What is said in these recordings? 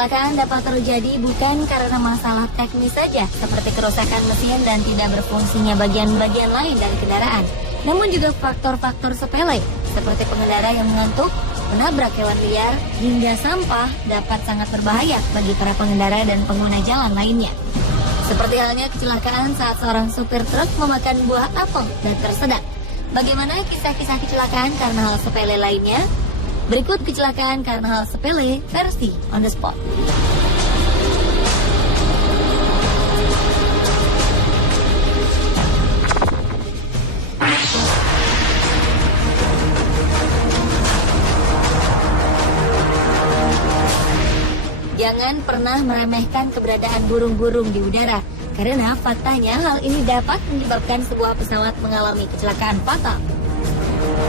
Kecelakaan dapat terjadi bukan karena masalah teknis saja, seperti kerusakan mesin dan tidak berfungsinya bagian-bagian lain dari kendaraan. Namun juga faktor-faktor sepele, seperti pengendara yang mengantuk, menabrak hewan liar, hingga sampah dapat sangat berbahaya bagi para pengendara dan pengguna jalan lainnya. Seperti halnya kecelakaan saat seorang supir truk memakan buah apel dan tersedak. Bagaimana kisah-kisah kecelakaan karena hal sepele lainnya? Berikut kecelakaan karena hal sepele versi on the spot. Jangan pernah meremehkan keberadaan burung-burung di udara, karena faktanya hal ini dapat menyebabkan sebuah pesawat mengalami kecelakaan fatal.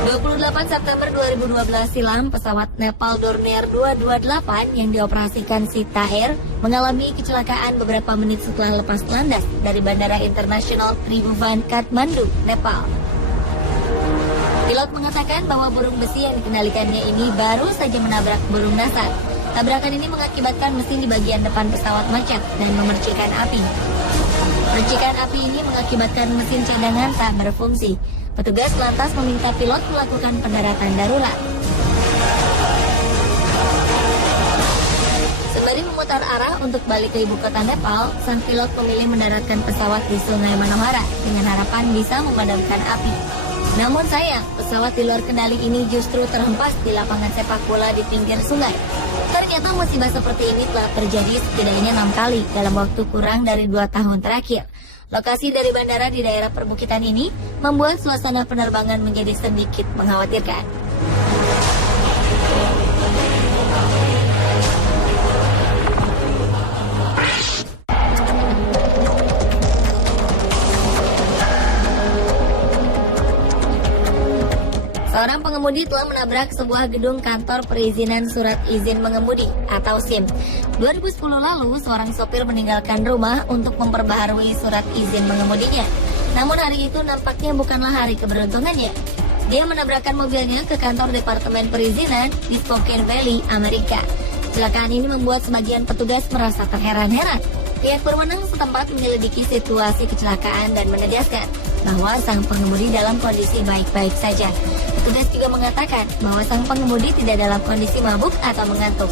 28 September 2012 silam, pesawat Nepal Dornier 228 yang dioperasikan Sita Air mengalami kecelakaan beberapa menit setelah lepas landas dari Bandara Internasional Tribhuvan, Kathmandu, Nepal. Pilot mengatakan bahwa burung besi yang dikendalikannya ini baru saja menabrak burung nasar. Tabrakan ini mengakibatkan mesin di bagian depan pesawat macet dan memercikan api. Percikan api ini mengakibatkan mesin cadangan tak berfungsi. Petugas lantas meminta pilot melakukan pendaratan darurat. Sembari memutar arah untuk balik ke ibu kota Nepal, sang pilot memilih mendaratkan pesawat di Sungai Manohara dengan harapan bisa memadamkan api. Namun sayang, pesawat di luar kendali ini justru terhempas di lapangan sepak bola di pinggir sungai. Ternyata musibah seperti ini telah terjadi setidaknya 6 kali dalam waktu kurang dari 2 tahun terakhir. Lokasi dari bandara di daerah perbukitan ini membuat suasana penerbangan menjadi sedikit mengkhawatirkan. Seorang pengemudi telah menabrak sebuah gedung kantor perizinan surat izin mengemudi atau SIM. 2010 lalu, seorang sopir meninggalkan rumah untuk memperbaharui surat izin mengemudinya. Namun hari itu nampaknya bukanlah hari keberuntungannya. Dia menabrakkan mobilnya ke kantor departemen perizinan di Spokane Valley, Amerika. Kecelakaan ini membuat sebagian petugas merasa terheran-heran. Pihak berwenang setempat menyelidiki situasi kecelakaan dan menegaskan bahwa sang pengemudi dalam kondisi baik-baik saja. Petugas juga mengatakan bahwa sang pengemudi tidak dalam kondisi mabuk atau mengantuk.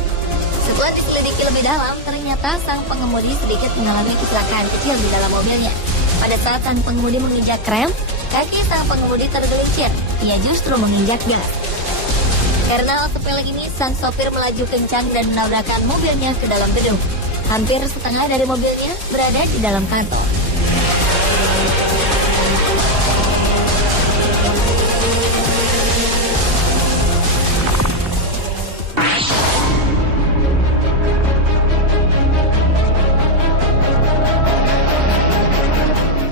Setelah diselidiki lebih dalam, ternyata sang pengemudi sedikit mengalami kecelakaan kecil di dalam mobilnya. Pada saat sang pengemudi menginjak rem, kaki sang pengemudi tergelincir. Ia justru menginjak gas. Karena hal sepele ini, sang sopir melaju kencang dan menabrakkan mobilnya ke dalam gedung. Hampir setengah dari mobilnya berada di dalam kantor.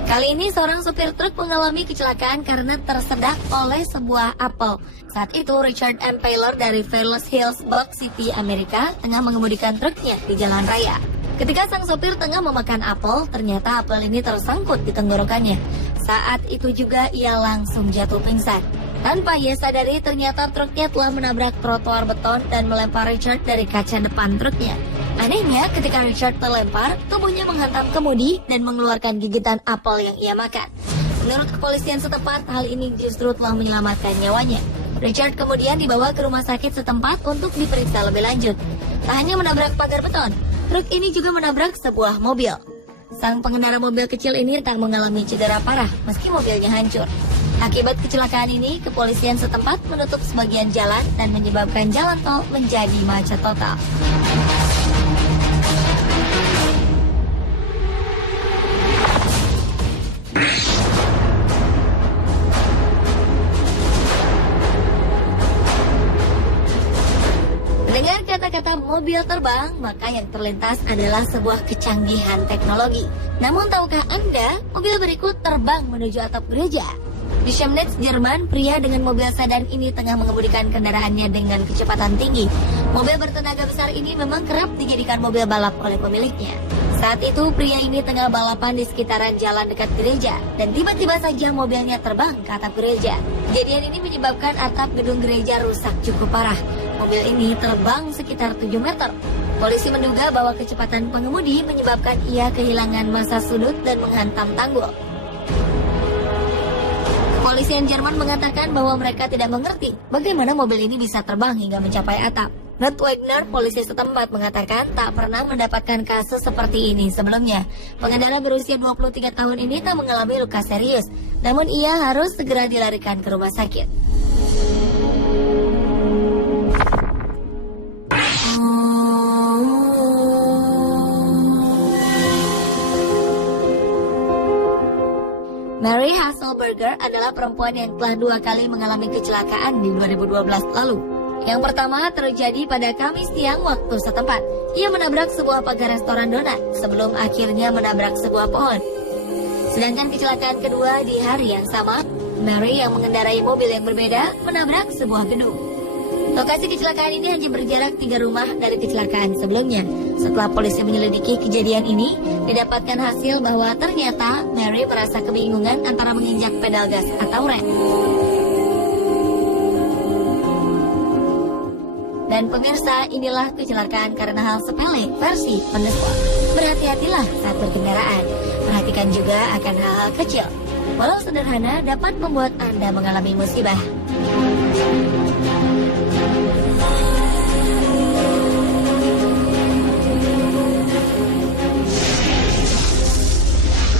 Kali ini seorang supir truk mengalami kecelakaan karena tersedak oleh sebuah apel. Saat itu Richard M. Taylor dari Fairless Hills, Buck City, Amerika tengah mengemudikan truknya di jalan raya. Ketika sang sopir tengah memakan apel, ternyata apel ini tersangkut di tenggorokannya. Saat itu juga ia langsung jatuh pingsan. Tanpa ia sadari, ternyata truknya telah menabrak trotoar beton dan melempar Richard dari kaca depan truknya. Anehnya, ketika Richard terlempar, tubuhnya menghantam kemudi dan mengeluarkan gigitan apel yang ia makan. Menurut kepolisian setempat, hal ini justru telah menyelamatkan nyawanya. Richard kemudian dibawa ke rumah sakit setempat untuk diperiksa lebih lanjut. Tak hanya menabrak pagar beton, truk ini juga menabrak sebuah mobil. Sang pengendara mobil kecil ini tak mengalami cedera parah meski mobilnya hancur. Akibat kecelakaan ini, kepolisian setempat menutup sebagian jalan dan menyebabkan jalan tol menjadi macet total. Mendengar kata-kata mobil terbang, maka yang terlintas adalah sebuah kecanggihan teknologi. Namun tahukah Anda, mobil berikut terbang menuju atap gereja? Di Chemnitz, Jerman, pria dengan mobil sedan ini tengah mengemudikan kendaraannya dengan kecepatan tinggi. Mobil bertenaga besar ini memang kerap dijadikan mobil balap oleh pemiliknya. Saat itu, pria ini tengah balapan di sekitaran jalan dekat gereja, dan tiba-tiba saja mobilnya terbang ke atap gereja. Kejadian ini menyebabkan atap gedung gereja rusak cukup parah. Mobil ini terbang sekitar 7 meter. Polisi menduga bahwa kecepatan pengemudi menyebabkan ia kehilangan massa sudut dan menghantam tanggul. Kepolisian Jerman mengatakan bahwa mereka tidak mengerti bagaimana mobil ini bisa terbang hingga mencapai atap. Ruth Wagner, polisi setempat, mengatakan tak pernah mendapatkan kasus seperti ini sebelumnya. Pengendara berusia 23 tahun ini tak mengalami luka serius, namun ia harus segera dilarikan ke rumah sakit. Mary Hasselberger adalah perempuan yang telah 2 kali mengalami kecelakaan di 2012 lalu. Yang pertama terjadi pada Kamis siang waktu setempat. Ia menabrak sebuah pagar restoran donat sebelum akhirnya menabrak sebuah pohon. Sedangkan kecelakaan kedua di hari yang sama, Mary yang mengendarai mobil yang berbeda menabrak sebuah gedung. Lokasi kecelakaan ini hanya berjarak 3 rumah dari kecelakaan sebelumnya. Setelah polisi menyelidiki kejadian ini, didapatkan hasil bahwa ternyata Mary merasa kebingungan antara menginjak pedal gas atau rem. Dan pemirsa, inilah kecelakaan karena hal sepele versi Penespot. Berhati-hatilah saat berkendaraan. Perhatikan juga akan hal-hal kecil. Walau sederhana, dapat membuat Anda mengalami musibah.